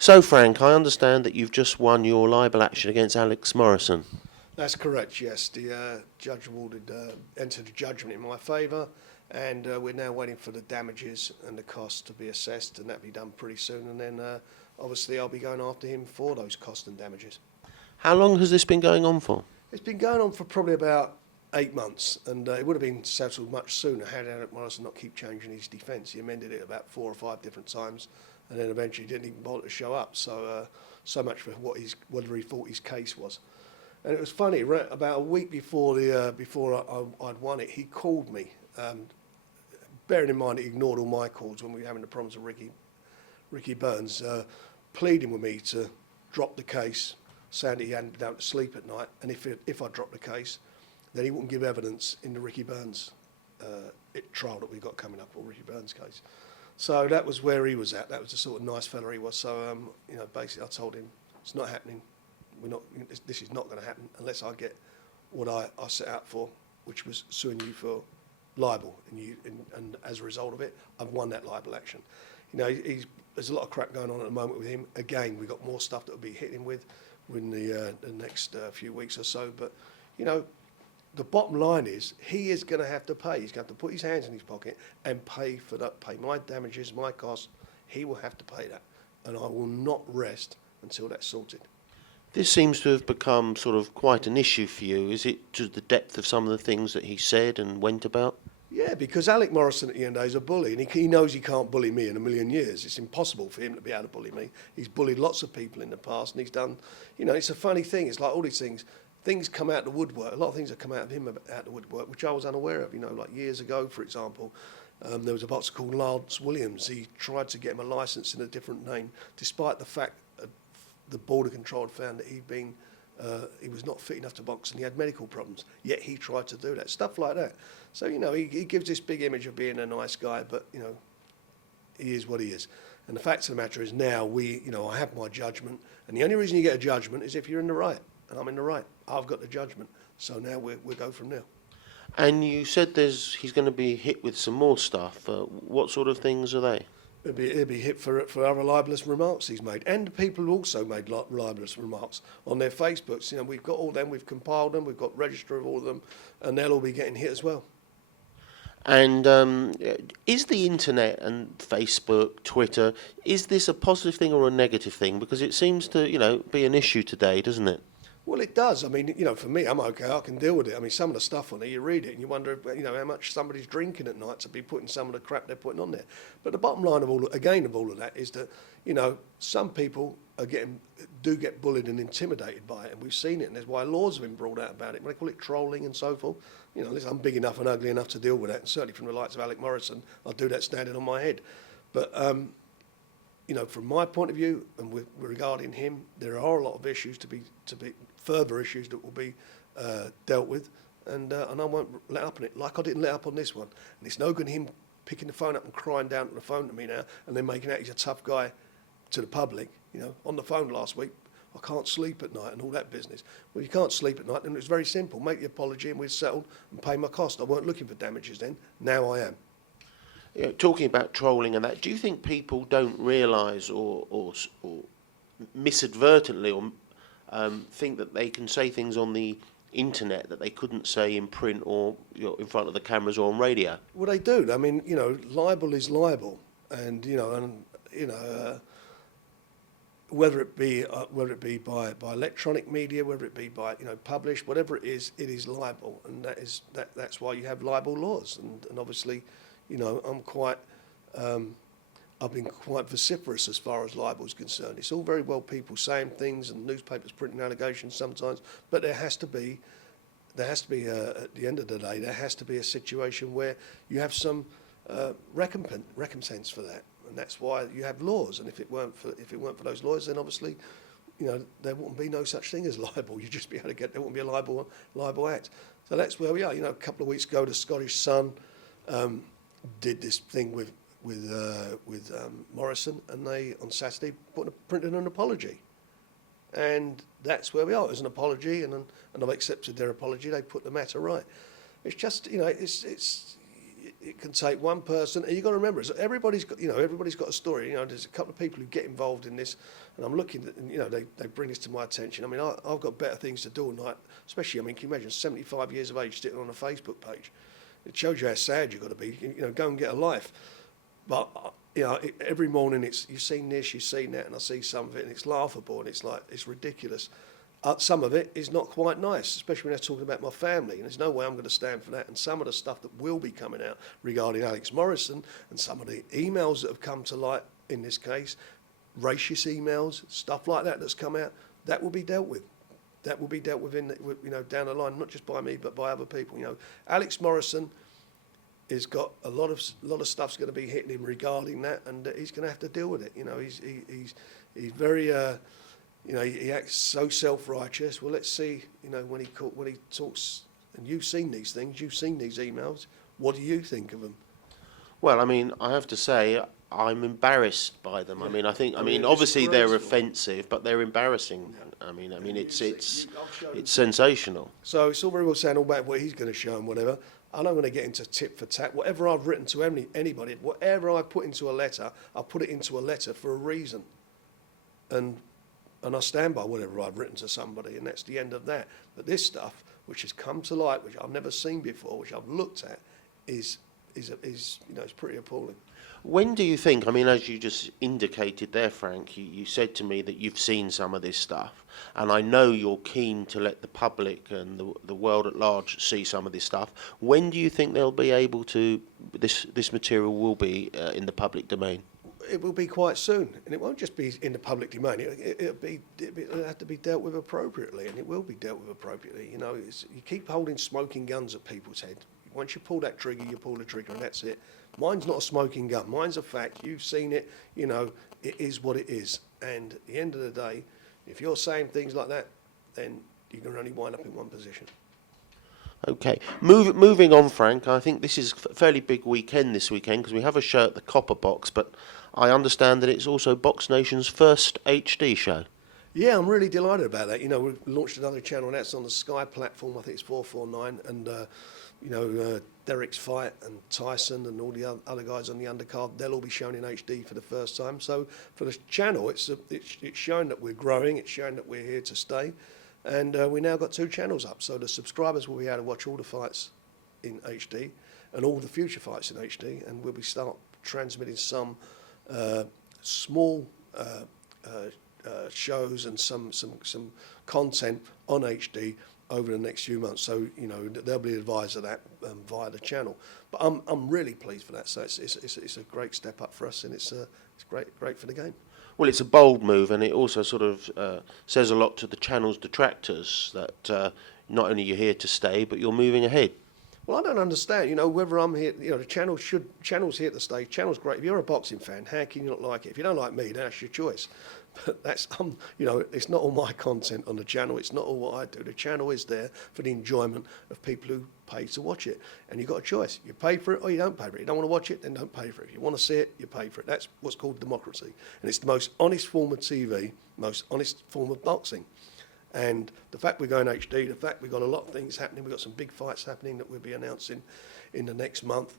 So, Frank, I understand that you've just won your libel action against Alex Morrison. That's correct, yes. The judge awarded, entered a judgment in my favour, and we're now waiting for the damages and the costs to be assessed, and that'll be done pretty soon. And then, obviously, I'll be going after him for those costs and damages. How long has this been going on for? It's been going on for probably about 8 months, and it would have been settled much sooner had Alec Morrison not keep changing his defence. He amended it about 4 or 5 different times, and then eventually didn't even bother to show up. So, so much for whether he thought his case was. And it was funny. Right about a week before I'd won it, he called me. Bearing in mind, he ignored all my calls when we were having the problems with Ricky Burns, pleading with me to drop the case, saying that he hadn't been able to sleep at night, and if I dropped the case, then he wouldn't give evidence in the Ricky Burns trial that we got coming up, or Ricky Burns case. So that was where he was at. That was the sort of nice fella he was. So basically, I told him it's not happening. This is not going to happen unless I get what I set out for, which was suing you for libel, and as a result of it, I've won that libel action. There's a lot of crap going on at the moment with him. Again, we've got more stuff that we'll be hitting him with in the next few weeks or so. But the bottom line is he is going to have to pay. He's going to have to put his hands in his pocket and pay for that. Pay my damages, my costs. He will have to pay that, and I will not rest until that's sorted. This seems to have become sort of quite an issue for you. Is it to the depth of some of the things that he said and went about? Yeah, because Alec Morrison at the end of the day is a bully, and he knows he can't bully me in a million years. It's impossible for him to be able to bully me. He's bullied lots of people in the past, and he's done, it's a funny thing. It's like all these things come out of the woodwork. A lot of things have come out of him out of the woodwork, which I was unaware of. Like years ago, for example, there was a boxer called Lance Williams. He tried to get him a licence in a different name, despite the fact the border control had found that he was not fit enough to box and he had medical problems, yet he tried to do that. Stuff like that. So, he gives this big image of being a nice guy, but, he is what he is. And the fact of the matter is now I have my judgment, and the only reason you get a judgment is if you're in the right, and I'm in the right. I've got the judgment. So now we'll go from there. And you said he's going to be hit with some more stuff. What sort of things are they? He'll be hit for other libelous remarks he's made, and people who also made libelous remarks on their Facebooks. We've got all them, we've compiled them, we've got register of all of them, and they'll all be getting hit as well. And is the internet and Facebook, Twitter, is this a positive thing or a negative thing? Because it seems to, be an issue today, doesn't it? Well, it does. I mean, for me, I'm okay. I can deal with it. I mean, some of the stuff on there, you read it and you wonder, how much somebody's drinking at night to be putting some of the crap they're putting on there. But the bottom line of all of that is that, some people do get bullied and intimidated by it, and we've seen it, and that's why laws have been brought out about it. They call it trolling and so forth. Listen, I'm big enough and ugly enough to deal with that, and certainly from the likes of Alec Morrison, I'll do that standing on my head. But from my point of view, and regarding him, there are a lot of issues to be further issues that will be dealt with, and I won't let up on it, like I didn't let up on this one. And it's no good him picking the phone up and crying down the phone to me now, and then making out he's a tough guy to the public. On the phone last week, I can't sleep at night and all that business. Well, you can't sleep at night, then it's very simple. Make the apology and we're settled and pay my cost. I weren't looking for damages then. Now I am. Talking about trolling and that, do you think people don't realise or misadvertently or think that they can say things on the internet that they couldn't say in print or in front of the cameras or on radio? Well, they do. I mean, libel is libel, and whether it be by electronic media, whether it be by published, whatever it is libel, and that's why you have libel laws, and obviously, I'm quite. I've been quite vociferous as far as libel is concerned. It's all very well people saying things and newspapers printing allegations sometimes, but there has to be at the end of the day, there has to be a situation where you have some recompense for that, and that's why you have laws. And if it weren't for those laws, then obviously, there wouldn't be no such thing as libel. You'd just be able to there wouldn't be a libel act. So that's where we are. A couple of weeks ago, the Scottish Sun did this thing with Morrison, and they on Saturday printed an apology, and that's where we are. It was an apology, and I've accepted their apology. They put the matter right. It's just it's it can take one person, and you've got to remember, everybody's got a story. There's a couple of people who get involved in this, and I'm looking at, they bring this to my attention. I mean, I've got better things to do all night, especially, can you imagine 75 years of age sitting on a Facebook page? It shows you how sad you've got to be. Go and get a life. But, every morning you've seen this, you've seen that, and I see some of it, and it's laughable, and it's ridiculous. Some of it is not quite nice, especially when they're talking about my family, and there's no way I'm going to stand for that. And some of the stuff that will be coming out regarding Alex Morrison and some of the emails that have come to light in this case, racist emails, stuff like that that's come out, that will be dealt with. That will be dealt with down the line, not just by me, but by other people. Alex Morrison has got a lot of stuff's going to be hitting him regarding that, and he's going to have to deal with it. He's very. He acts so self-righteous. Well, let's see, when he talks, and you've seen these things, you've seen these emails. What do you think of them? Well, I have to say, I'm embarrassed by them. Yeah. Obviously they're offensive, but they're embarrassing. Yeah. It's sensational. So it's all very well saying all about what he's going to show and whatever. I'm not going to get into tit for tat. Whatever I've written to anybody, whatever I put into a letter, I put it into a letter for a reason. And I stand by whatever I've written to somebody, and that's the end of that. But this stuff, which has come to light, which I've never seen before, which I've looked at, is it's pretty appalling. When do you think, as you just indicated there, Frank, you said to me that you've seen some of this stuff, and I know you're keen to let the public and the world at large see some of this stuff. When do you think they'll be able to, this material will be in the public domain? It will be quite soon, and it won't just be in the public domain. It'll have to be dealt with appropriately, and it will be dealt with appropriately. You keep holding smoking guns at people's head. Once you pull that trigger, you pull the trigger, and that's it. Mine's not a smoking gun. Mine's a fact. You've seen it. It is what it is. And at the end of the day, if you're saying things like that, then you can only wind up in one position. Okay, moving on, Frank. I think this is a fairly big weekend this weekend because we have a show at the Copper Box, but I understand that it's also Box Nation's first HD show. Yeah, I'm really delighted about that. We've launched another channel, and that's on the Sky platform. I think it's 449, and Derek's fight and Tyson and all the other guys on the undercard, they'll all be shown in HD for the first time. So for the channel, it's showing that we're growing. It's showing that we're here to stay. And we now got 2 channels up, so the subscribers will be able to watch all the fights in HD and all the future fights in HD, and we'll be start transmitting some small shows and some content on HD over the next few months. So they'll be advised of that via the channel. But I'm really pleased for that. So it's a great step up for us, and it's great for the game. Well, it's a bold move, and it also sort of says a lot to the channel's detractors that not only you're here to stay, but you're moving ahead. Well, I don't understand, whether I'm here, the channel's here to stay. Channel's great. If you're a boxing fan, how can you not like it? If you don't like me, that's your choice. But it's not all my content on the channel. It's not all what I do. The channel is there for the enjoyment of people who pay to watch it. And you've got a choice. You pay for it or you don't pay for it. You don't want to watch it, then don't pay for it. If you want to see it, you pay for it. That's what's called democracy. And it's the most honest form of TV, most honest form of boxing. And the fact we're going HD, the fact we've got a lot of things happening, we've got some big fights happening that we'll be announcing in the next month,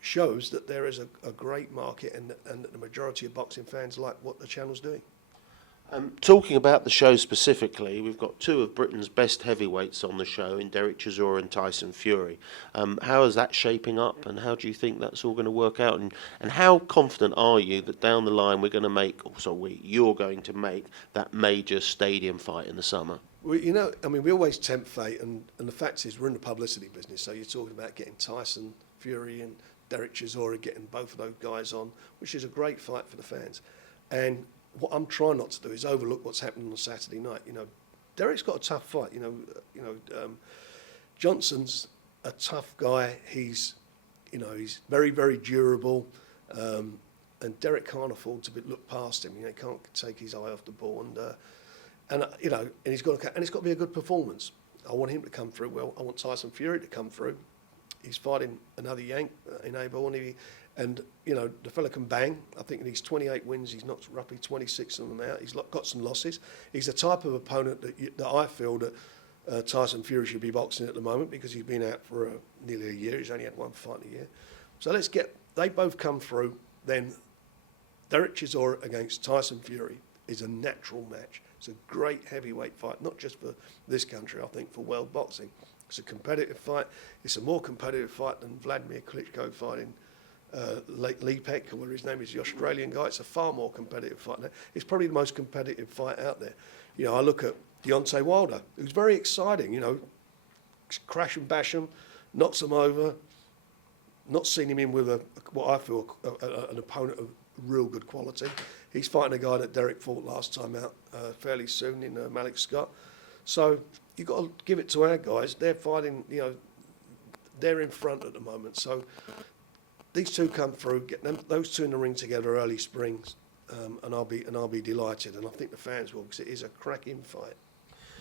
shows that there is a great market and that the majority of boxing fans like what the channel's doing. Talking about the show specifically, we've got 2 of Britain's best heavyweights on the show in Derek Chisora and Tyson Fury. How is that shaping up, and how do you think that's all going to work out? And how confident are you that down the line you're going to make that major stadium fight in the summer? Well, we always tempt fate, and the fact is we're in the publicity business, so you're talking about getting Tyson Fury and Derek Chisora, getting both of those guys on, which is a great fight for the fans. And what I'm trying not to do is overlook what's happening on Saturday night. Derek's got a tough fight. Johnson's a tough guy. He's very, very durable, and Derek can't afford to look past him. He can't take his eye off the ball, and it's got to be a good performance. I want him to come through well. I want Tyson Fury to come through. He's fighting another Yank in Abel, and the fella can bang. I think he's 28 wins. He's knocked roughly 26 of them out. He's got some losses. He's the type of opponent that I feel that Tyson Fury should be boxing at the moment because he's been out for nearly a year. He's only had one fight in a year. So they both come through. Then Derek Chisora against Tyson Fury is a natural match. It's a great heavyweight fight, not just for this country, I think, for world boxing. It's a competitive fight. It's a more competitive fight than Vladimir Klitschko fighting Lepek, or whatever his name is, the Australian guy. It's a far more competitive fight. It's probably the most competitive fight out there. You know, I look at Deontay Wilder, who's very exciting, you know, crash and bash him, knocks him over. Not seen him in with what I feel an opponent of real good quality. He's fighting a guy that Derek fought last time out fairly soon in Malik Scott. So you've got to give it to our guys. They're fighting, you know, they're in front at the moment. So these two come through, get those two in the ring together early springs, and I'll be delighted. And I think the fans will, because it is a cracking fight.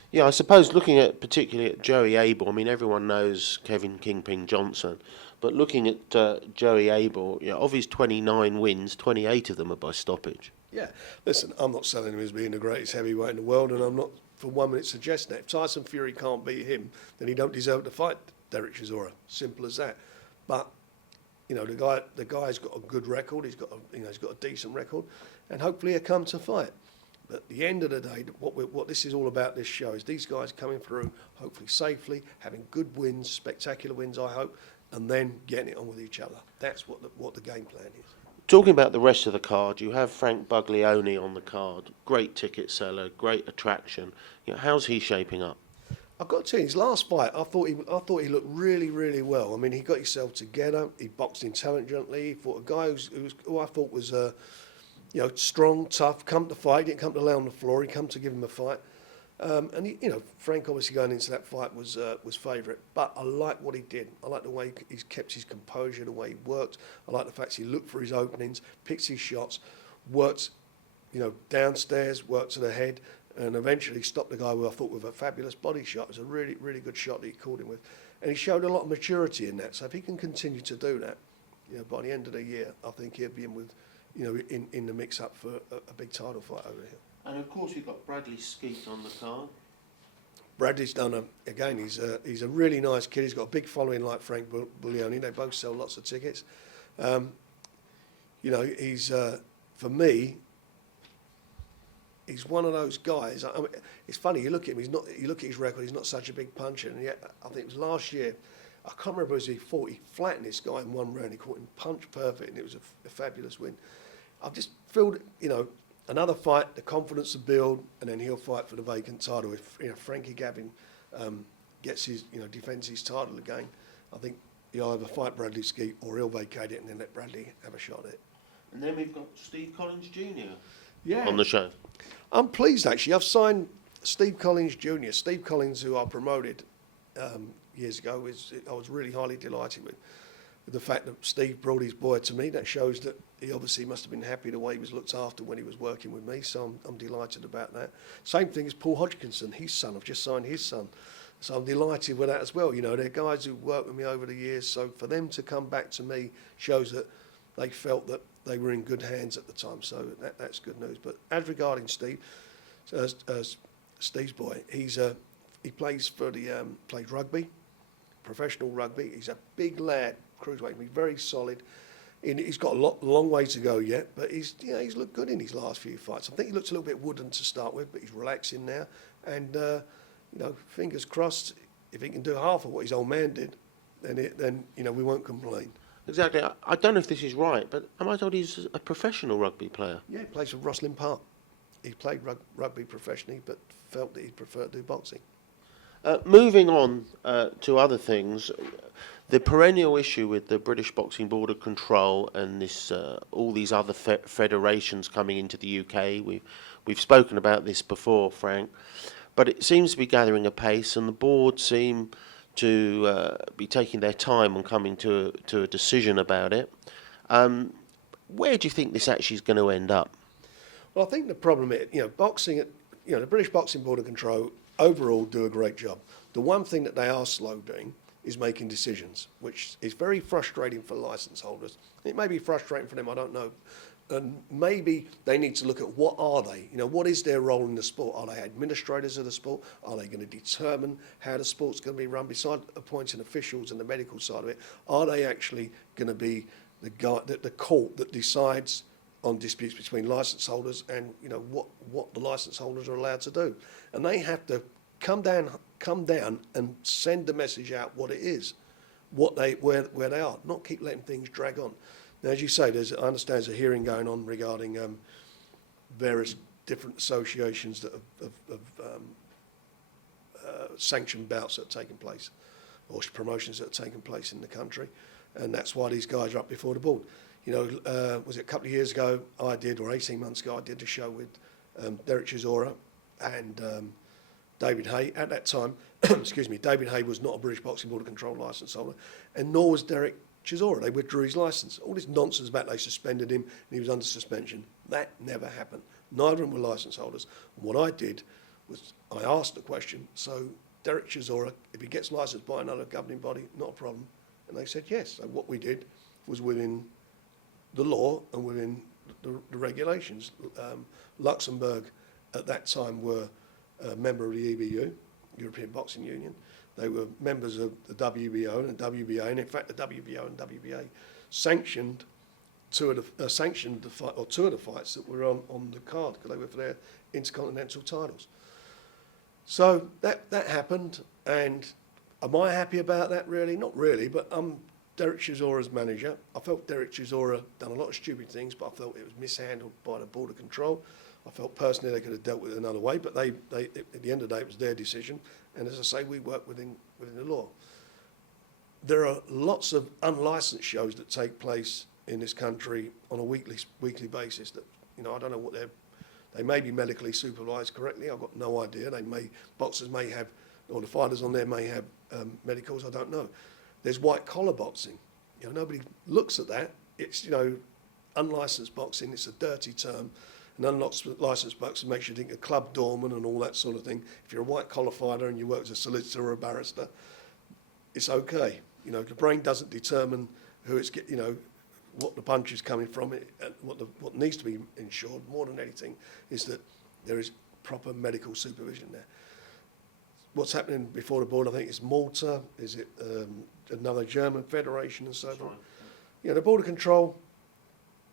Yeah, I suppose looking at particularly at Joey Abel, I mean, everyone knows Kevin Kingpin Johnson, but looking at Joey Abel, you know, of his 29 wins, 28 of them are by stoppage. Yeah, listen, I'm not selling him as being the greatest heavyweight in the world, and I'm not for 1 minute suggesting that. If Tyson Fury can't beat him, then he don't deserve to fight Derek Chisora. Simple as that. But you know, the guy's got a good record. He's got a decent record, and hopefully he'll come to fight. But at the end of the day, what this is all about, this show, is these guys coming through, hopefully safely, having good wins, spectacular wins, I hope, and then getting it on with each other. That's what the game plan is. Talking about the rest of the card, you have Frank Buglioni on the card. Great ticket seller, great attraction. You know, how's he shaping up? I've got to tell you, his last fight, I thought he looked really, really well. I mean, he got himself together. He boxed intelligently. He fought a guy who I thought was, you know, strong, tough. Come to fight. He didn't come to lay on the floor. He come to give him a fight. And he, you know, Frank obviously going into that fight was favourite. But I like what he did. I like the way he's kept his composure, the way he worked. I like the fact he looked for his openings, picks his shots, worked, you know, downstairs, worked to the head, and eventually stopped the guy with, I thought, with a fabulous body shot. It was a really, really good shot that he caught him with. And he showed a lot of maturity in that. So if he can continue to do that, you know, by the end of the year, I think he'll be in with, you know, in the mix-up for a big title fight over here. And of course, you've got Bradley Skeet on the card. Bradley's done again. He's a really nice kid. He's got a big following like Frank Buglioni. They both sell lots of tickets. You know, he's for me. He's one of those guys. I mean, it's funny. You look at him. He's not. You look at his record. He's not such a big puncher. And yet, I think it was last year. I can't remember who he fought. He flattened this guy in one round. He caught him punch perfect, and it was a fabulous win. I've just felt, you know, another fight, the confidence to build, and then he'll fight for the vacant title. If, you know, Frankie Gavin gets his, you know, defends his title again, I think he'll either fight Bradley Skeet or he'll vacate it and then let Bradley have a shot at it. And then we've got Steve Collins Jr. Yeah. on the show. I'm pleased, actually. I've signed Steve Collins Jr. Steve Collins, who I promoted years ago, I was really highly delighted with the fact that Steve brought his boy to me. That shows that he obviously must have been happy the way he was looked after when he was working with me, so I'm delighted about that. Same thing as Paul Hodgkinson, his son. I've just signed his son. So I'm delighted with that as well. You know, they're guys who've worked with me over the years, so for them to come back to me shows that they felt that they were in good hands at the time, so that's good news. But as regarding Steve, Steve's boy, he plays for plays rugby, professional rugby. He's a big lad, cruiserweight. He's very solid. He's got a long way to go yet, but he's looked good in his last few fights. I think he looks a little bit wooden to start with, but he's relaxing now. And you know, fingers crossed, if he can do half of what his old man did, then you know, we won't complain. Exactly. I don't know if this is right, but am I told he's a professional rugby player? Yeah, he plays for Roslyn Park. He played rugby professionally, but felt that he'd prefer to do boxing. Moving on to other things, the perennial issue with the British Boxing Board of Control and this all these other federations coming into the UK. We've spoken about this before, Frank, but it seems to be gathering a pace, and the board seem to be taking their time on coming to a decision about it. Where do you think this actually is going to end up? Well, I think the problem is, you know, the British Boxing Board of Control overall do a great job. The one thing that they are slow doing is making decisions, which is very frustrating for licence holders. It may be frustrating for them, I don't know, And maybe they need to look at what are they, what is their role in the sport? Are they administrators of the sport? Are they going to determine how the sport's going to be run? Besides appointing officials and the medical side of it, are they actually going to be the court that decides on disputes between licence holders and what the licence holders are allowed to do? And they have to come down and send the message out what it is, where they are, not keep letting things drag on. Now, as you say, I understand there's a hearing going on regarding various different associations that have sanctioned bouts that have taken place, or promotions that have taken place in the country, and that's why these guys are up before the board. Was it a couple of years ago or 18 months ago, I did a show with Derek Chisora and David Hay. At that time, excuse me, David Hay was not a British Boxing Board of Control licence holder, and nor was Derek Chisora. They withdrew his licence. All this nonsense about they suspended him and he was under suspension. That never happened. Neither of them were licence holders. And what I did was I asked the question, so Derek Chisora, if he gets licensed by another governing body, not a problem. And they said yes. So what we did was within the law and within the regulations. Luxembourg at that time were a member of the EBU, European Boxing Union. They were members of the WBO and the WBA, and in fact the WBO and WBA sanctioned two of the fights that were on the card because they were for their intercontinental titles. So that happened, and am I happy about that? Really, not really. But I'm Derek Chisora's manager. I felt Derek Chisora done a lot of stupid things, but I felt it was mishandled by the Board of Control. I felt personally they could have dealt with it another way, but they at the end of the day, it was their decision. And as I say, we work within the law. There are lots of unlicensed shows that take place in this country on a weekly basis that, I don't know what they may be medically supervised correctly. I've got no idea. Boxers may have, or the fighters on there may have medicals. I don't know. There's white collar boxing. Nobody looks at that. It's, unlicensed boxing. It's a dirty term. And unlicensed boxing makes you think of club doorman and all that sort of thing. If you're a white collar fighter and you work as a solicitor or a barrister, it's okay. The brain doesn't determine who it's what the punch is coming from. What needs to be ensured more than anything is that there is proper medical supervision there. What's happening before the board? I think it's Malta. Is it another German federation and so forth? Right. The Board of Control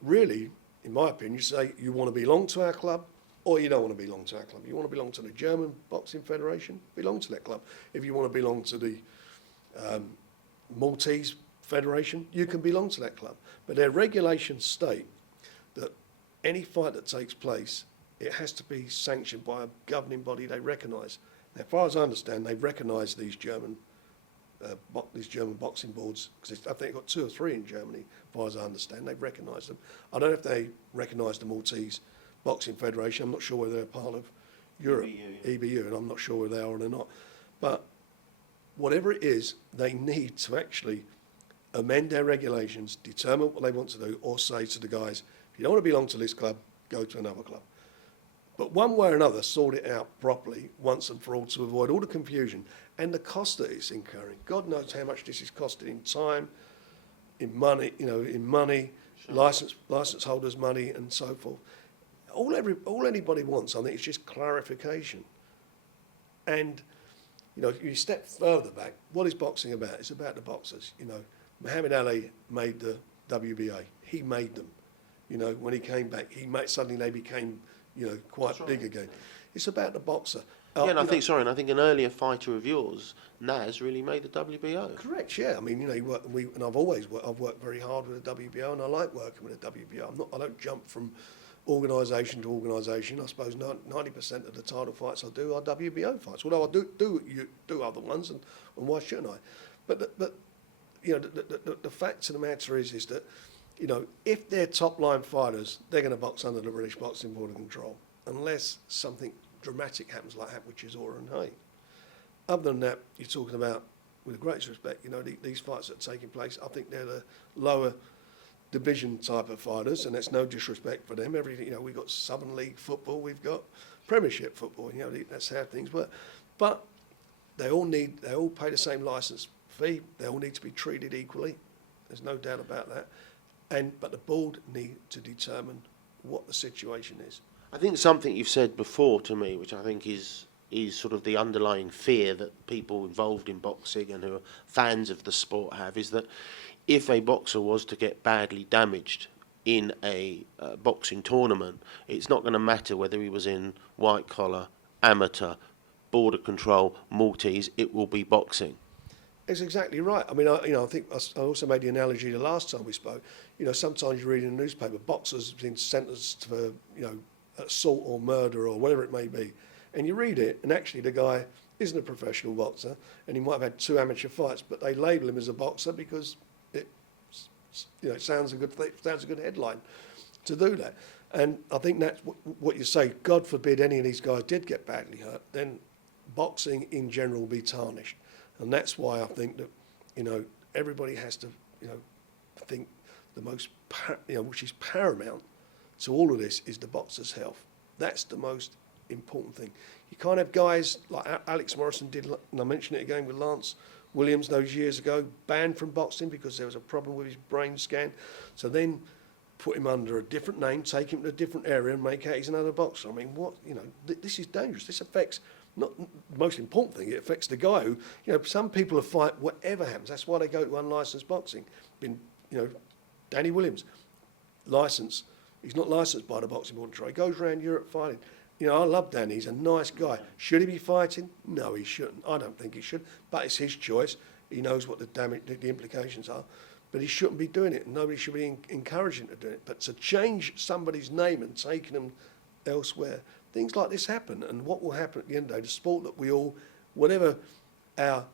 really, in my opinion, you say you want to belong to our club or you don't want to belong to our club. You want to belong to the German Boxing Federation, belong to that club. If you want to belong to the Maltese Federation, you can belong to that club. But their regulations state that any fight that takes place, it has to be sanctioned by a governing body they recognise. Now, as far as I understand, they've recognised these German boxing boards, because I think they've got 2 or 3 in Germany, as far as I understand. They've recognised them. I don't know if they recognise the Maltese Boxing Federation. I'm not sure whether they're part of Europe, EBU, and I'm not sure whether they are or they're not. But whatever it is, they need to actually amend their regulations, determine what they want to do, or say to the guys, if you don't want to belong to this club, go to another club. But one way or another, sort it out properly once and for all to avoid all the confusion and the cost that it's incurring. God knows how much this is costing in time, in money, sure. license holders' money, and so forth. All anybody wants, I think, is just clarification. And you step further back. What is boxing about? It's about the boxers. Muhammad Ali made the WBA. He made them. When he came back, suddenly they became quite big again. It's about the boxer. And I think an earlier fighter of yours, Naz, really made the WBO. Correct. Yeah. I mean, and I've worked very hard with the WBO, and I like working with the WBO. I don't jump from organisation to organisation. I suppose 90% of the title fights I do are WBO fights. Although I do other ones, and why shouldn't I? But the fact of the matter is that if they're top line fighters, they're going to box under the British Boxing Board of Control, unless something dramatic happens like that with Chisora and Hay. Other than that, you're talking about, with the greatest respect, these fights that are taking place, I think they're the lower division type of fighters, and that's no disrespect for them. Everything, we've got Southern League football, we've got Premiership football, that's how things work. But they all pay the same licence fee. They all need to be treated equally. There's no doubt about that. But the board need to determine what the situation is. I think something you've said before to me, which I think is sort of the underlying fear that people involved in boxing and who are fans of the sport have, is that if a boxer was to get badly damaged in a boxing tournament, it's not going to matter whether he was in white collar, amateur, border control, Maltese, it will be boxing. It's exactly right. I mean, I think I also made the analogy the last time we spoke. Sometimes you read in the newspaper, boxers have been sentenced for, assault or murder or whatever it may be. And you read it, and actually the guy isn't a professional boxer, and he might have had 2 amateur fights, but they label him as a boxer because it sounds a good headline to do that. And I think that's what you say. God forbid any of these guys did get badly hurt, then boxing in general will be tarnished. And that's why I think that, everybody has to, think the most, which is paramount to all of this is the boxer's health. That's the most important thing. You can't have guys like Alex Morrison did, and I mentioned it again with Lance Williams those years ago, banned from boxing because there was a problem with his brain scan. So then put him under a different name, take him to a different area and make out he's another boxer. I mean, this is dangerous. This affects, not the most important thing, it affects the guy who, some people will fight whatever happens. That's why they go to unlicensed boxing. Danny Williams, licensed. He's not licensed by the Boxing Board of Trade. He goes around Europe fighting. I love Danny. He's a nice guy. Should he be fighting? No, he shouldn't. I don't think he should. But it's his choice. He knows what the implications are. But he shouldn't be doing it. Nobody should be encouraging him to do it. But to change somebody's name and taking them elsewhere, things like this happen. And what will happen at the end of the day, the sport that we all, whatever our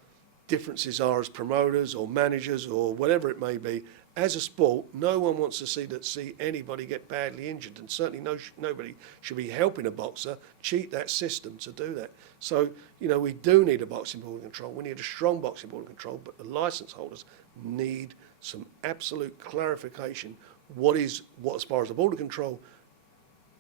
differences are as promoters or managers or whatever it may be, as a sport, no one wants to see anybody get badly injured, and certainly nobody should be helping a boxer cheat that system to do that. So, we do need a boxing board of control. We need a strong boxing board of control, but the licence holders need some absolute clarification what as far as the board of control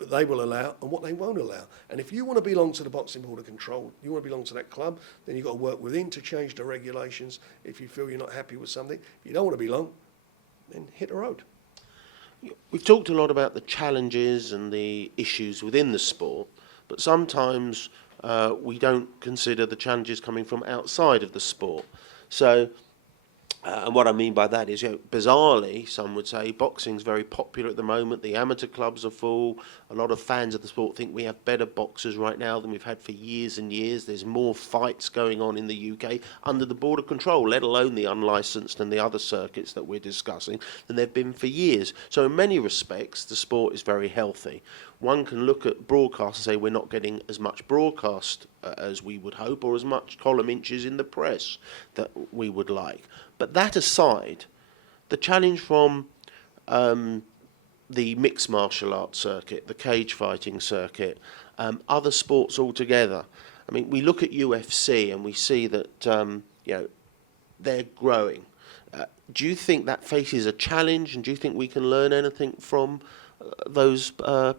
they will allow and what they won't allow. And if you want to belong to the Boxing Board of Control, you want to belong to that club, then you've got to work within to change the regulations if you feel you're not happy with something. If you don't want to belong, then hit the road. We've talked a lot about the challenges and the issues within the sport, but sometimes we don't consider the challenges coming from outside of the sport. So, and what I mean by that is, bizarrely, some would say boxing's very popular at the moment. The amateur clubs are full. A lot of fans of the sport think we have better boxers right now than we've had for years and years. There's more fights going on in the UK under the Board of Control, let alone the unlicensed and the other circuits that we're discussing, than they've been for years. So in many respects, the sport is very healthy. One can look at broadcast and say we're not getting as much broadcast as we would hope, or as much column inches in the press that we would like. But that aside, the challenge from the mixed martial arts circuit, the cage fighting circuit, other sports altogether. I mean, we look at UFC and we see that they're growing. Do you think that faces a challenge, and do you think we can learn anything from those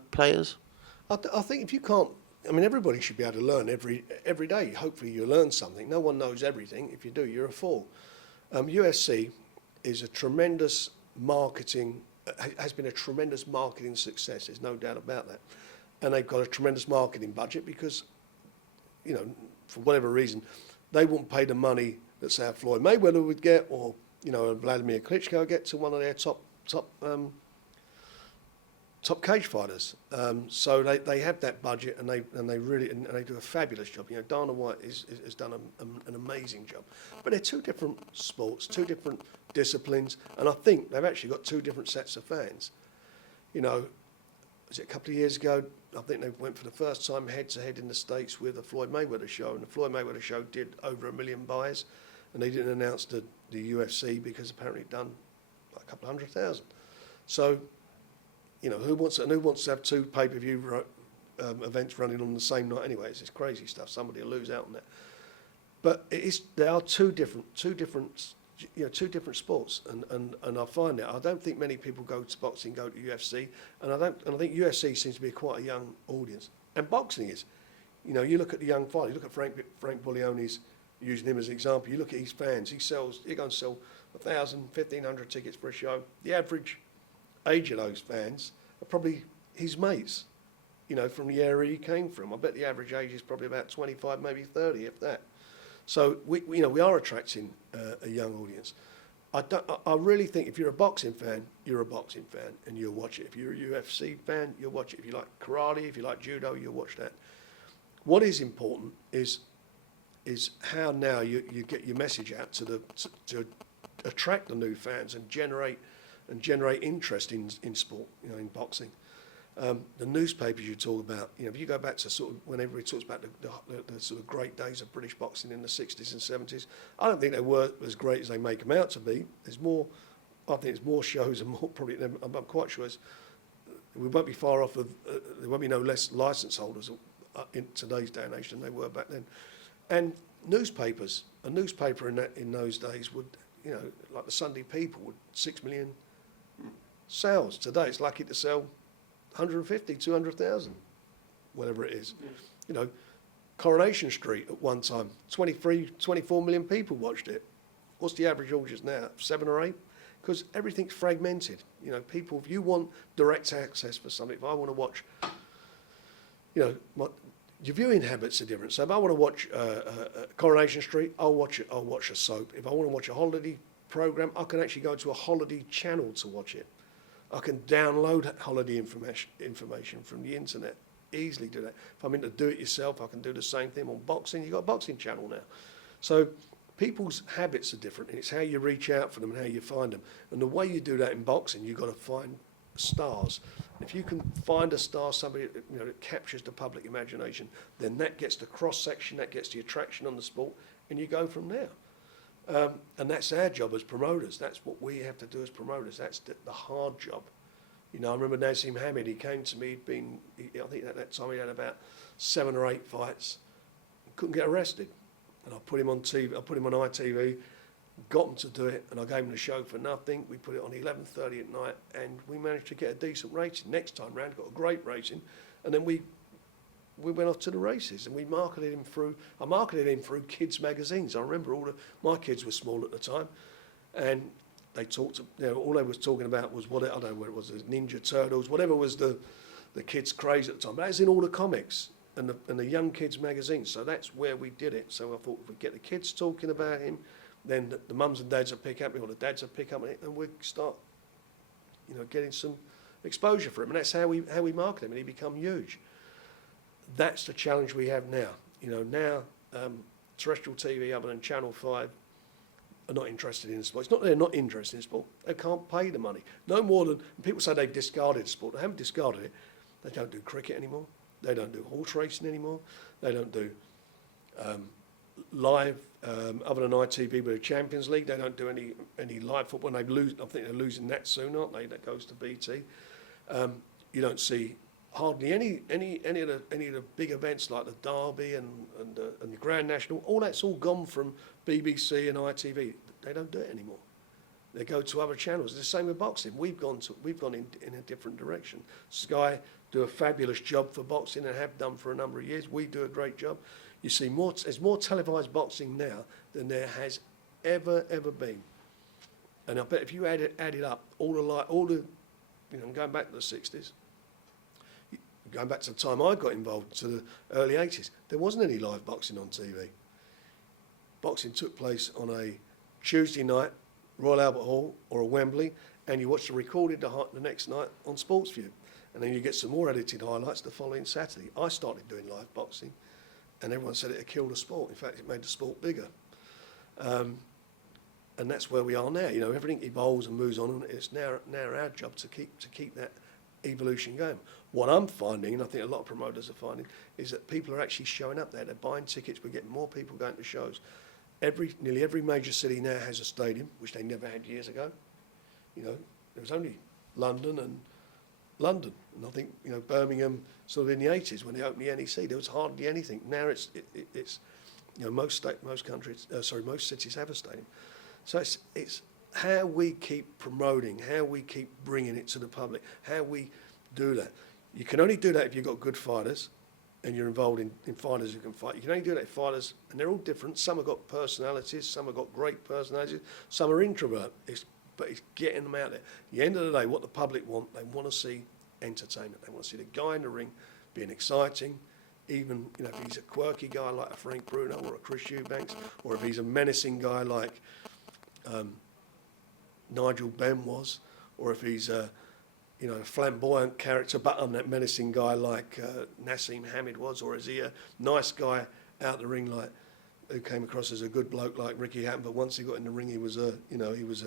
players? I think if you can't, everybody should be able to learn every day. Hopefully you learn something. No one knows everything. If you do, you're a fool. UFC is a tremendous has been a tremendous marketing success. There's no doubt about that. And they've got a tremendous marketing budget because, for whatever reason, they won't pay the money that, say, Floyd Mayweather would get, or, Vladimir Klitschko would get to one of their top cage fighters. So they have that budget, and they really do a fabulous job. Dana White has done an amazing job. But they're two different sports, two different disciplines, and I think they've actually got two different sets of fans. Was it a couple of years ago? I think they went for the first time head-to-head in the States with the Floyd Mayweather show, and the Floyd Mayweather show did over 1 million buys, and they didn't announce the UFC because apparently it done like a couple of 100,000. So, who wants to have two pay-per-view events running on the same night anyway? It's this crazy stuff. Somebody will lose out on that. But they are two different sports, and I find that I don't think many people go to boxing, go to UFC, and I think UFC seems to be quite a young audience, and boxing is. You look at the young fighter. You look at Frank Buglioni's, using him as an example. You look at his fans. He going to sell 1,000, 1,500 tickets for a show. The average age of those fans are probably his mates, you know, from the area he came from. I bet the average age is probably about 25, maybe 30, if that. So you know, we are attracting a young audience. I really think if you're a boxing fan, you're a boxing fan and you'll watch it. If you're a UFC fan, you'll watch it. If you like karate, if you like judo, you'll watch that. What is important is how now you get your message out to attract the new fans and generate interest in sport, you know, in boxing. The newspapers you talk about, you know, if you go back to sort of when everybody talks about the sort of great days of British boxing in the 60s and 70s, I don't think they were as great as they make them out to be. There's more, I think there's more shows and more probably, I'm quite sure we won't be far off of, there won't be no less licence holders in today's day and age than they were back then. And newspapers, a newspaper in those days would, you know, like the Sunday People, would 6 million sales. Today it's lucky to sell 150, 200,000, whatever it is. You know, Coronation Street at one time, 24 million people watched it. What's the average audience now? 7 or 8? Because everything's fragmented. You know, people, if you want direct access for something, if I want to watch, you know, your viewing habits are different. So if I want to watch Coronation Street, I'll watch a soap. If I want to watch a holiday program, I can actually go to a holiday channel to watch it. I can download holiday information from the internet, easily do that. If I'm into do-it-yourself, I can do the same thing on boxing. You've got a boxing channel now. So people's habits are different. It's how you reach out for them and how you find them. And the way you do that in boxing, you've got to find stars. If you can find a star, somebody you know, that captures the public imagination, then that gets the cross-section, that gets the attraction on the sport, and you go from there. And that's our job as promoters. That's what we have to do as promoters. That's the hard job. You know, I remember Nazim Hamid, he came to me, I think at that time he had about 7 or 8 fights, couldn't get arrested. And I put him on TV, I put him on ITV, got him to do it, and I gave him the show for nothing. We put it on 11:30 at night, and we managed to get a decent rating. Next time round, got a great rating, and then we went off to the races, and I marketed him through kids' magazines. I remember my kids were small at the time, and they talked, you know, all they was talking about was I don't know what it was, the Ninja Turtles, whatever was the kids' craze at the time. But that was in all the comics and the young kids' magazines. So that's where we did it. So I thought if we get the kids talking about him, then the mums and dads will pick up, or the dads will pick up on it, and we start, you know, getting some exposure for him. And that's how we market him, and he become huge. That's the challenge we have now. You know, now terrestrial TV, other than Channel 5, are not interested in sport. It's not that they're not interested in sport. They can't pay the money. No more than, people say they've discarded sport. They haven't discarded it. They don't do cricket anymore. They don't do horse racing anymore. They don't do live, other than ITV with the Champions League. They don't do any live football. They lose. I think they're losing that soon, aren't they? That goes to BT. You don't see hardly any of the big events like the Derby and the Grand National. All that's all gone from BBC and ITV. They don't do it anymore. They go to other channels. It's the same with boxing. We've gone in a different direction. Sky do a fabulous job for boxing and have done for a number of years. We do a great job. You see there's more televised boxing now than there has ever been. And I bet if you add it up, all the you know, going back to the 60s, going back to the time I got involved, to the early 80s, there wasn't any live boxing on TV. Boxing took place on a Tuesday night, Royal Albert Hall or a Wembley, and you watch the recorded the next night on Sportsview. And then you get some more edited highlights the following Saturday. I started doing live boxing, and everyone said it had killed the sport. In fact, it made the sport bigger. And that's where we are now. You know, everything evolves and moves on, and it's now our job to keep that evolution going. What I'm finding, and I think a lot of promoters are finding, is that people are actually showing up there. They're buying tickets. We're getting more people going to shows. Nearly every major city now has a stadium, which they never had years ago. You know, there was only London, and I think, you know, Birmingham sort of in the 80s when they opened the NEC. There was hardly anything. Now it's you know, most cities have a stadium. So it's how we keep promoting, how we keep bringing it to the public, how we do that. You can only do that if you've got good fighters and you're involved in fighters who can fight. You can only do that if fighters, and they're all different. Some have got personalities, some have got great personalities, some are introvert. But it's getting them out there. At the end of the day, what the public want, they want to see entertainment. They want to see the guy in the ring being exciting, even, you know, if he's a quirky guy like a Frank Bruno or a Chris Eubanks, or if he's a menacing guy like Nigel Benn was, or if he's a, you know, a flamboyant character but that menacing guy like Nassim Hamid was, or is he a nice guy out the ring like who came across as a good bloke like Ricky Hatton, but once he got in the ring he was a, you know, you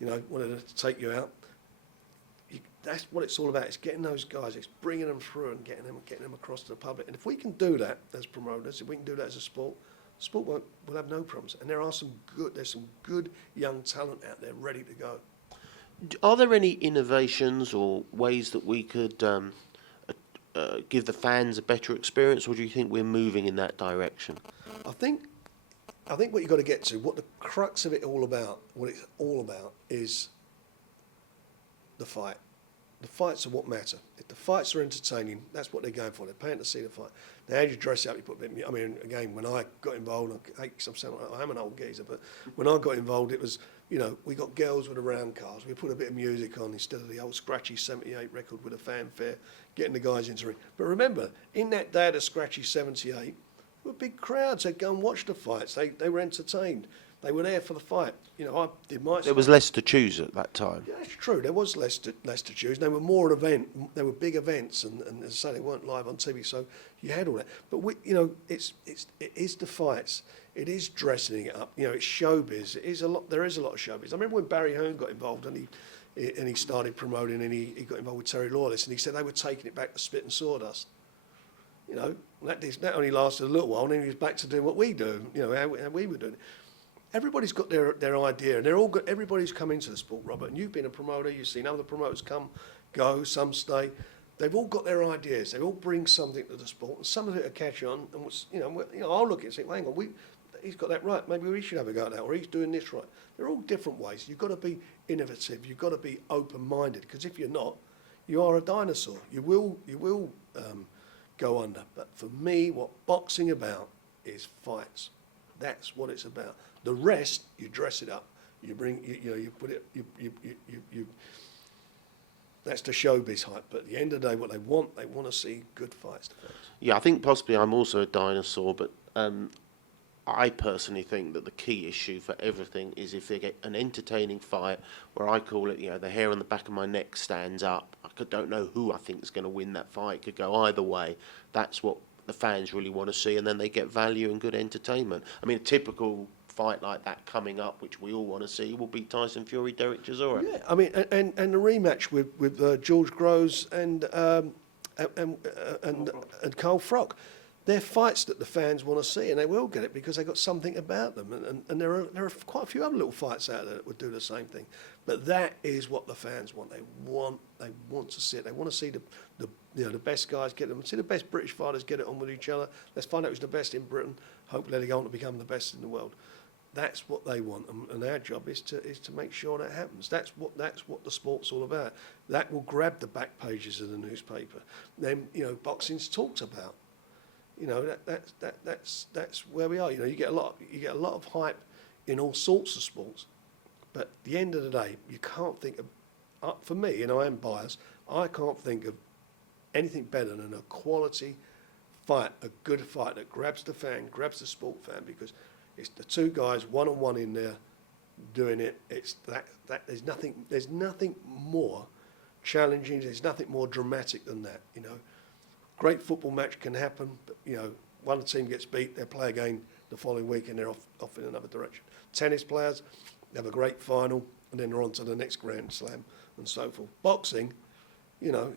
know, wanted to take you out. That's what it's all about. It's getting those guys, it's bringing them through and getting them across to the public. And if we can do that as promoters, if we can do that as a sport, will have no problems. And there's some good young talent out there ready to go. Are there any innovations or ways that we could give the fans a better experience, or do you think we're moving in that direction? I think what you've got to get to, what the crux of it all about, what it's all about is the fight. The fights are what matter. If the fights are entertaining, that's what they're going for. They're paying to see the fight. Now, how you dress it up, you put a bit. I mean, again, when I got involved, I'm an old geezer, but when I got involved, it was, you know, we got girls with the round cars. We put a bit of music on instead of the old scratchy 78 record with a fanfare, getting the guys into the ring. But remember, in that day of the scratchy 78, there were big crowds. They'd go and watch the fights. They were entertained. They were there for the fight. You know, I did my. There was less to choose at that time. Yeah, that's true. There was less to choose. They were more an event. They were big events, and as I say, they weren't live on TV, so you had all that. But you know, it is the fights. It is dressing it up. You know, it's showbiz. It is a lot. There is a lot of showbiz. I remember when Barry Hearn got involved, and he started promoting, and he got involved with Terry Lawless, and he said they were taking it back to spit and sawdust. You know, that only lasted a little while, and then he was back to doing what we do. You know, how we were doing it. Everybody's got their idea, and everybody's come into the sport, Robert. And you've been a promoter. You've seen other promoters come, go, some stay. They've all got their ideas. They all bring something to the sport, and some of it will catch on. And I'll look at it and say, well, hang on, he's got that right. Maybe we should have a go at that, or he's doing this right. They're all different ways. You've got to be innovative. You've got to be open-minded, because if you're not, you are a dinosaur. You will go under. But for me, what boxing about is fights. That's what it's about. The rest, you dress it up. You bring, you put it, you. That's the showbiz hype. But at the end of the day, what they want to see good fights. Yeah, I think possibly I'm also a dinosaur, but I personally think that the key issue for everything is if they get an entertaining fight, where I call it, you know, the hair on the back of my neck stands up. I don't know who I think is going to win that fight. It could go either way. That's what the fans really want to see, and then they get value and good entertainment. I mean, a typical fight like that coming up, which we all want to see, will be Tyson Fury, Derek Chisora. Yeah, I mean, and the rematch with George Groves and Carl Froch. They're fights that the fans want to see, and they will get it because they've got something about them. And there are quite a few other little fights out there that would do the same thing. But that is what the fans want. They want to see it. They want to see the best guys get them. See the best British fighters get it on with each other. Let's find out who's the best in Britain. Hopefully they go on to become the best in the world. That's what they want, and our job is to make sure that happens. That's what the sport's all about. That will grab the back pages of the newspaper. Then, you know, boxing's talked about. You know, that's where we are. You know, you get a lot of hype in all sorts of sports, but at the end of the day, you can't think of, for me, and I am biased, I can't think of anything better than a quality fight, a good fight that grabs the fan, grabs the sport fan, because it's the two guys one-on-one in there doing it. It's that there's nothing more challenging, there's nothing more dramatic than that, you know. Great football match can happen, but, you know, one team gets beat, they play again the following week and they're off in another direction. Tennis players have a great final and then they're on to the next Grand Slam and so forth. Boxing, you know,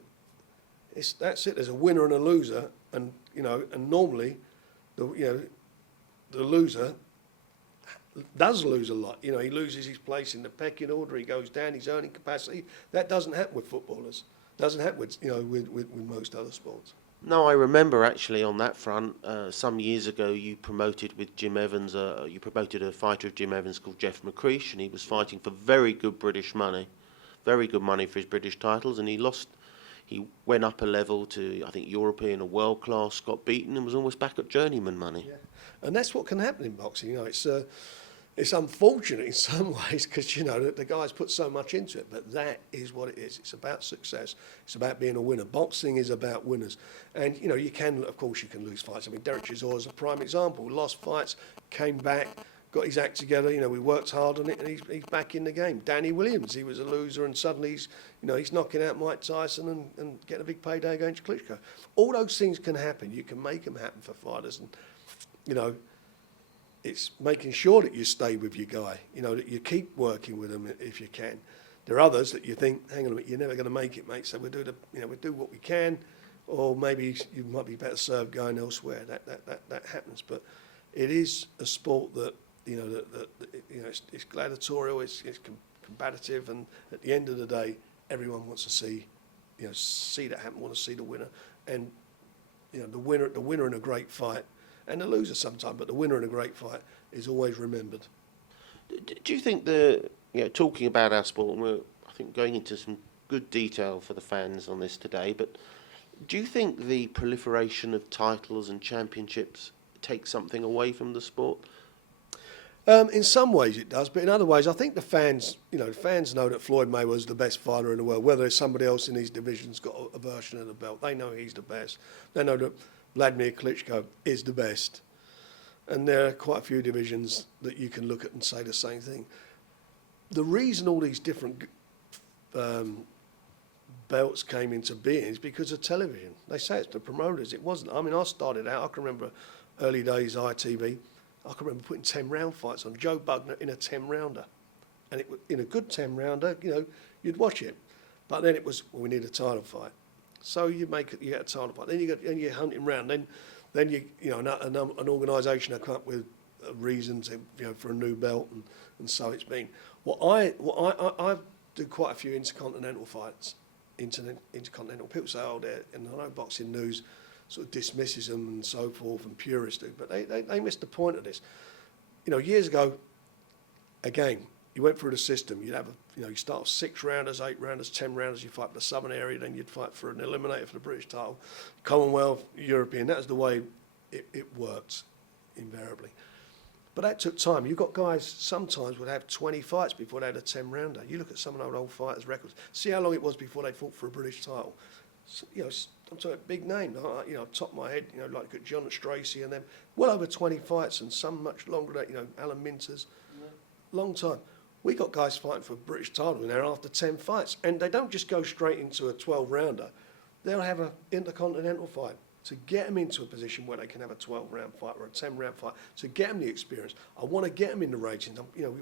that's it. There's a winner and a loser, and, you know, and normally the loser does lose a lot. You know, he loses his place in the pecking order, he goes down his earning capacity. That doesn't happen with footballers. Doesn't happen with, you know, with most other sports. No, I remember actually on that front, some years ago you promoted with Jim Evans, you promoted a fighter of Jim Evans called Jeff McCreesh, and he was fighting for very good British money, very good money for his British titles, and he lost. He went up a level to, I think, European or world class, got beaten, and was almost back at journeyman money. Yeah. And that's what can happen in boxing. You know, it's it's unfortunate in some ways because, you know, the guys put so much into it, but that is what it is. It's about success. It's about being a winner. Boxing is about winners. And, you know, you can, of course, you can lose fights. I mean, Derek Chisora is a prime example. Lost fights, came back, got his act together. You know, we worked hard on it, and he's back in the game. Danny Williams, he was a loser, and suddenly he's knocking out Mike Tyson and getting a big payday against Klitschko. All those things can happen. You can make them happen for fighters, and, you know, it's making sure that you stay with your guy, you know, that you keep working with them if you can. There are others that you think, hang on a minute, you're never going to make it, mate, so we'll do what we can, or maybe you might be better served going elsewhere. That happens, but it is a sport that, you know, that you know, it's gladiatorial, it's combative, and at the end of the day, everyone wants to see that happen, want to see the winner, and, you know, the winner in a great fight, and the loser sometimes, but the winner in a great fight is always remembered. Do you think talking about our sport, and we're, I think, going into some good detail for the fans on this today, but do you think the proliferation of titles and championships takes something away from the sport? In some ways it does, but in other ways I think the fans know that Floyd Mayweather's the best fighter in the world. Whether somebody else in these divisions got a version of the belt, they know he's the best. They know that Vladimir Klitschko is the best. And there are quite a few divisions that you can look at and say the same thing. The reason all these different belts came into being is because of television. They say it's the promoters. It wasn't. I mean, I started out, I can remember early days ITV. I can remember putting 10-round fights on. Joe Bugner in a 10-rounder. And it, in a good 10-rounder, you know, you'd watch it. But then it was, well, we need a title fight. So you get a title fight. Then you're hunting round. Then an organisation will come up with reasons, you know, for a new belt, and so it's been. I do quite a few intercontinental fights. Intercontinental. People say, oh, and I know Boxing News sort of dismisses them and so forth, and purists do, but they missed the point of this. You know, years ago, again, you went through the system. You'd have you start with 6-rounders, 8-rounders, 10-rounders. You fight for the Southern area, then you'd fight for an eliminator for the British title, Commonwealth, European. That was the way it worked, invariably. But that took time. You've got guys sometimes would have 20 fights before they had a 10-rounder. You look at some of those old fighters' records. See how long it was before they fought for a British title. So, you know, I'm talking big name. You know, top of my head, you know, like John Stracey and them, well over 20 fights, and some much longer than, you know, Alan Minters. Long time. We got guys fighting for a British title now after 10 fights, and they don't just go straight into a 12-rounder. They'll have an intercontinental fight to get them into a position where they can have a 12-round fight or a 10-round fight, to get them the experience. I want to get them in the ratings. You know,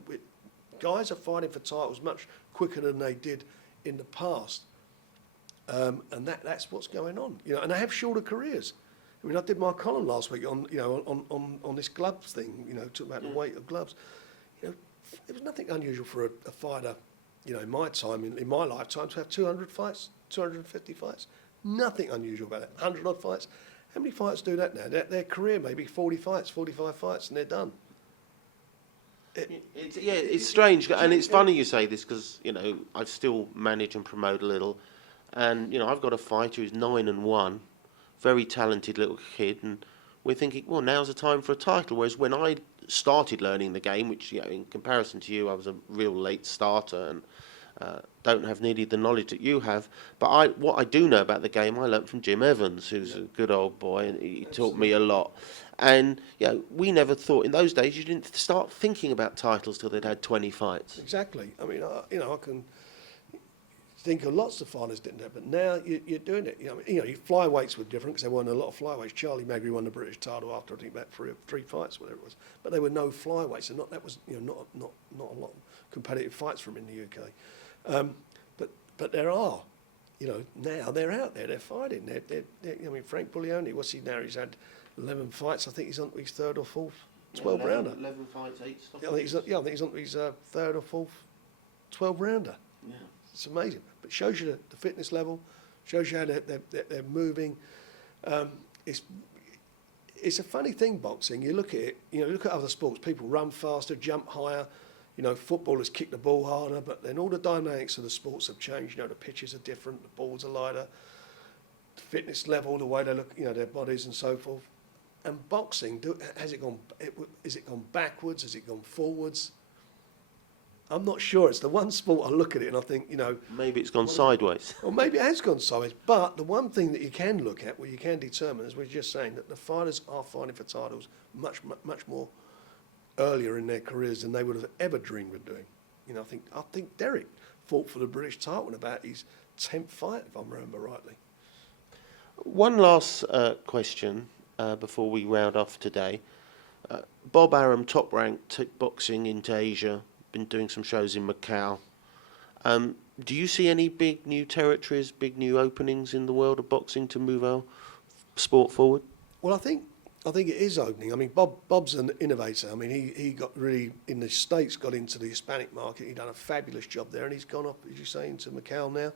guys are fighting for titles much quicker than they did in the past. And that's what's going on, you know. And they have shorter careers. I mean, I did my column last week on this gloves thing, you know, talking about the weight of gloves. You know, it was nothing unusual for a fighter, you know, in my time, in my lifetime, to have 200 fights, 250 fights. Nothing unusual about it. 100 odd fights. How many fighters do that now? Their career maybe 40 fights, 45 fights, and they're done. It's strange, and it's funny you say this because, you know, I still manage and promote a little. And, you know, I've got a fighter who's 9-1, very talented little kid, and we're thinking, well, now's the time for a title. Whereas when I started learning the game, which, you know, in comparison to you, I was a real late starter and don't have nearly the knowledge that you have. But what I do know about the game, I learnt from Jim Evans, who's a good old boy, and he taught me a lot. And, you know, we never thought, in those days, you didn't start thinking about titles till they'd had 20 fights. Exactly. I mean, you know, I can think of lots of fighters didn't have, but now you're doing it. You know, flyweights were different because there weren't a lot of flyweights. Charlie Magri won the British title after I think about three fights, whatever it was. But there were no flyweights, and that was, you know, not a lot of competitive fights from in the UK. But there are, you know, now they're out there, they're fighting. They're I mean, Frank Buglioni, what's he now? He's had 11 fights. I think he's on his third or fourth 12-rounder. 11 fights, 8 stops. I think he's on his third or fourth 12-rounder. Yeah. It's amazing. But it shows you the fitness level, shows you how they're moving. It's a funny thing, boxing. You look at it, you know, look at other sports. People run faster, jump higher. You know, footballers kick the ball harder, but then all the dynamics of the sports have changed. You know, the pitches are different, the balls are lighter, the fitness level, the way they look, you know, their bodies and so forth. And boxing, has it gone? Is it gone backwards? Has it gone forwards? I'm not sure. It's the one sport I look at it and I think, you know, Maybe it's gone sideways. or maybe it has gone sideways. But the one thing that you can look at, where you can determine, as we we're just saying, that the fighters are fighting for titles much more earlier in their careers than they would have ever dreamed of doing. You know, I think Derek fought for the British title in about his 10th fight, if I remember rightly. One last question before we round off today. Bob Arum, Top Rank, took boxing into Asia, been doing some shows in Macau. Do you see any big new territories, big new openings in the world of boxing to move our sport forward? Well, I think it is opening. I mean, Bob's an innovator. I mean, he got really, in the States, got into the Hispanic market. He's done a fabulous job there, and he's gone up, as you say, into Macau now.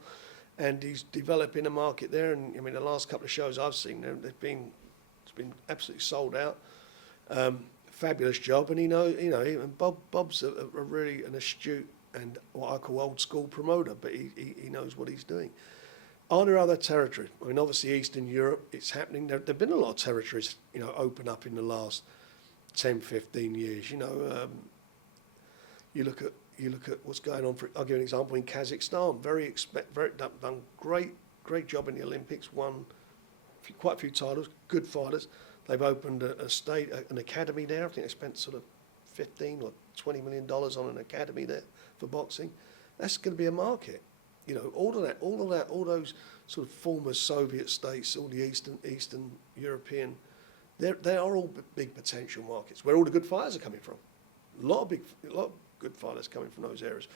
And he's developing a market there. And, I mean, the last couple of shows I've seen, it's been absolutely sold out. Fabulous job. And, and Bob's a really an astute and what I call old school promoter, but he knows what he's doing. Are there other territories? I mean, obviously Eastern Europe, it's happening. There have been a lot of territories, open up in the last 10, 15 years. You look at what's going on. I'll give you an example in Kazakhstan. Very done great job in the Olympics. Won quite a few titles. Good fighters. They've opened an academy there. I think they spent sort of $15 or $20 million on an academy there for boxing. That's going to be a market. All those sort of former Soviet states, all the Eastern European, they are all big potential markets where all the good fighters are coming from. A lot of good fighters coming from those areas.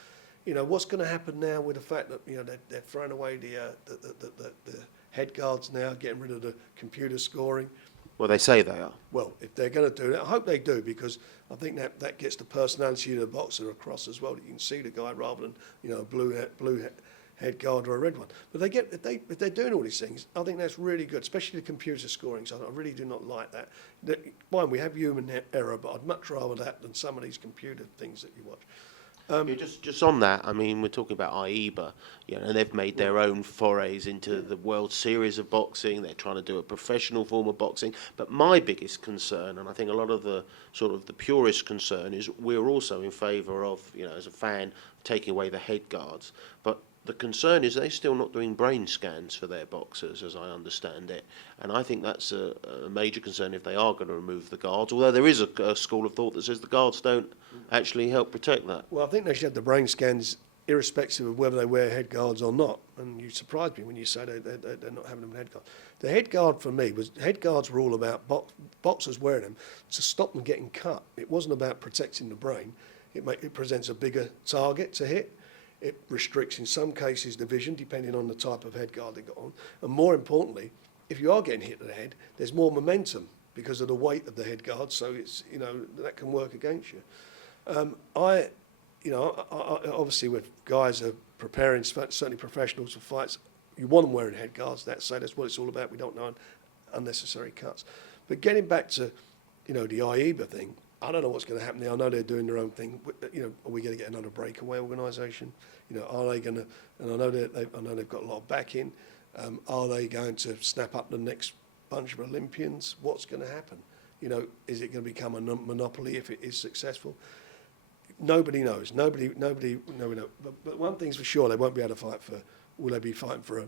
What's going to happen now with the fact that they're throwing away the head guards now, getting rid of the computer scoring. Well, they say they are. Well, if they're going to do that, I hope they do, because I think that gets the personality of the boxer across as well. You can see the guy rather than a blue head guard or a red one. But if they're doing all these things, I think that's really good, especially the computer scoring. So I really do not like that. Fine, we have human error, but I'd much rather that than some of these computer things that you watch. Just on that, I mean, we're talking about AIBA, and they've made their own forays into the World Series of boxing. They're trying to do a professional form of boxing. But my biggest concern, and I think a lot of the sort of the purist concern, is we're also in favour of, as a fan, taking away the head guards. But the concern is they're still not doing brain scans for their boxers, as I understand it. And I think that's a major concern if they are going to remove the guards, although there is a school of thought that says the guards don't actually help protect that. Well, I think they should have the brain scans irrespective of whether they wear head guards or not. And you surprised me when you say they're not having them in head guards. The head guard for me head guards were all about boxers wearing them to stop them getting cut. It wasn't about protecting the brain. It presents a bigger target to hit. It restricts, in some cases, the vision, depending on the type of head guard they got on. And more importantly, if you are getting hit in the head, there's more momentum because of the weight of the head guard, so it's, that can work against you. I obviously, with guys are preparing, certainly professionals for fights, you want them wearing head guards. That's what it's all about. We don't know unnecessary cuts. But getting back to, the AIBA thing, I don't know what's going to happen there. I know they're doing their own thing. Are we going to get another breakaway organisation? Are they going to? And I know they've got a lot of backing. Are they going to snap up the next bunch of Olympians? What's going to happen? Is it going to become a monopoly if it is successful? Nobody knows. Nobody knows. But one thing's for sure: they won't be able to fight for. Will they be fighting for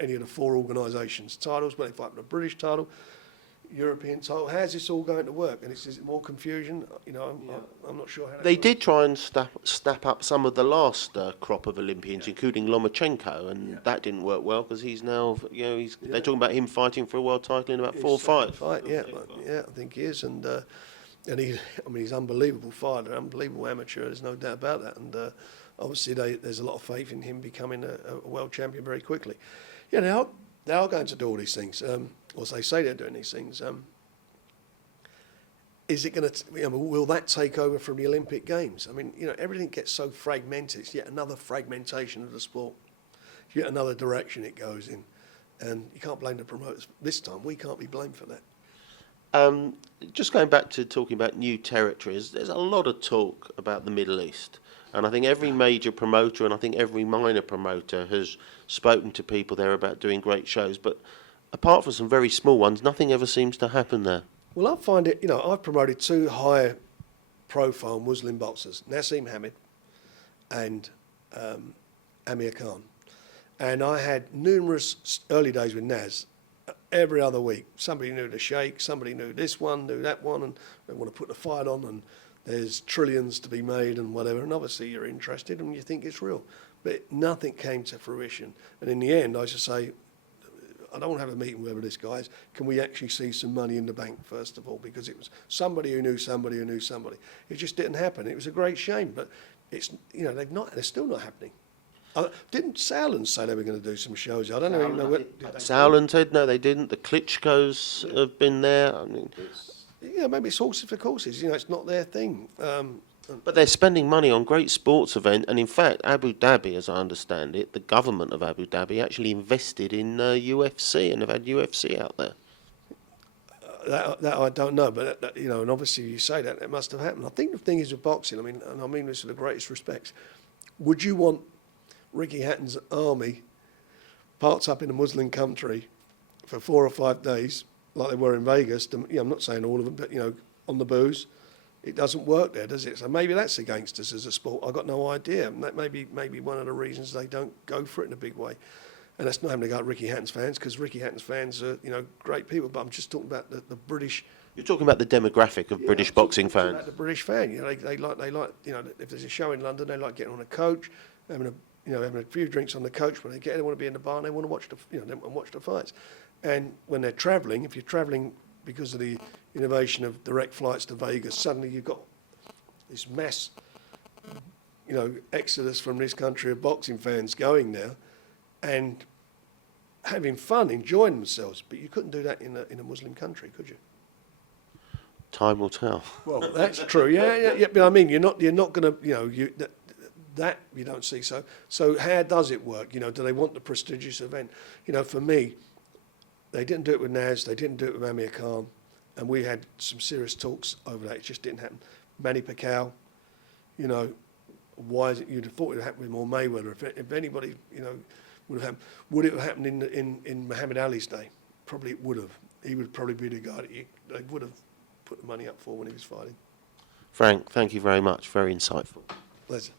any of the four organisations' titles? Will they fight for the British title? European title. How's this all going to work? And is it more confusion? I'm not sure how. They did try and snap up some of the last crop of Olympians, including Lomachenko, and that didn't work well because he's now, they're talking about him fighting for a world title in about 4 fights. I think he is, and he's an unbelievable fighter, unbelievable amateur. There's no doubt about that, and obviously there's a lot of faith in him becoming a world champion very quickly. They are going to do all these things. Or they say they're doing these things. Is it going to? Will that take over from the Olympic Games? I mean, everything gets so fragmented. It's yet another fragmentation of the sport. Yet another direction it goes in, and you can't blame the promoters. This time, we can't be blamed for that. Just going back to talking about new territories, there's a lot of talk about the Middle East. And I think every major promoter and I think every minor promoter has spoken to people there about doing great shows. But apart from some very small ones, nothing ever seems to happen there. Well, I find it, I've promoted two high-profile Muslim boxers, Nassim Hamid and Amir Khan. And I had numerous early days with Naz. Every other week, somebody knew the Sheikh, somebody knew this one, knew that one, and they want to put the fight on, and there's trillions to be made and whatever. And obviously you're interested and you think it's real. But nothing came to fruition. And in the end, I used to say, I don't want to have a meeting with whoever this guy is. Can we actually see some money in the bank, first of all? Because it was somebody who knew somebody who knew somebody. It just didn't happen. It was a great shame, but it's, they're still not happening. Didn't Sauerland say they were going to do some shows? I don't even know what. Sauerland said no, they didn't. The Klitschko's have been there. I mean, Yeah, maybe it's horses for courses. It's not their thing. but they're spending money on great sports event, and in fact, Abu Dhabi, as I understand it, the government of Abu Dhabi actually invested in UFC and have had UFC out there. That I don't know, but and obviously you say that it must have happened. I think the thing is with boxing. And I mean this with the greatest respects. Would you want Ricky Hatton's army parts up in a Muslim country for 4 or 5 days, like they were in Vegas? I'm not saying all of them, but on the booze, it doesn't work there, does it? So maybe that's against us as a sport. I've got no idea. And that may be one of the reasons they don't go for it in a big way. And that's not having to go at Ricky Hatton's fans, because Ricky Hatton's fans are great people. But I'm just talking about the British. You're talking about the demographic of British boxing fans. About the British fan, they like if there's a show in London, they like getting on a coach, having a few drinks on the coach. When they want to be in the bar, and they want to watch watch the fights. And when they're travelling, if you're travelling because of the innovation of direct flights to Vegas, suddenly you've got this mass, exodus from this country of boxing fans going there, and having fun, enjoying themselves. But you couldn't do that in a Muslim country, could you? Time will tell. Well, that's true. Yeah. But I mean, you're not going to, that you don't see. So how does it work? Do they want the prestigious event? For me, they didn't do it with Naz. They didn't do it with Amir Khan, and we had some serious talks over that. It just didn't happen. Manny Pacquiao, why is it? You'd have thought it would happen with more Mayweather. If anybody, would have happened. Would it have happened in Muhammad Ali's day? Probably it would have. He would probably be the guy that they would have put the money up for when he was fighting. Frank, thank you very much. Very insightful. Pleasure.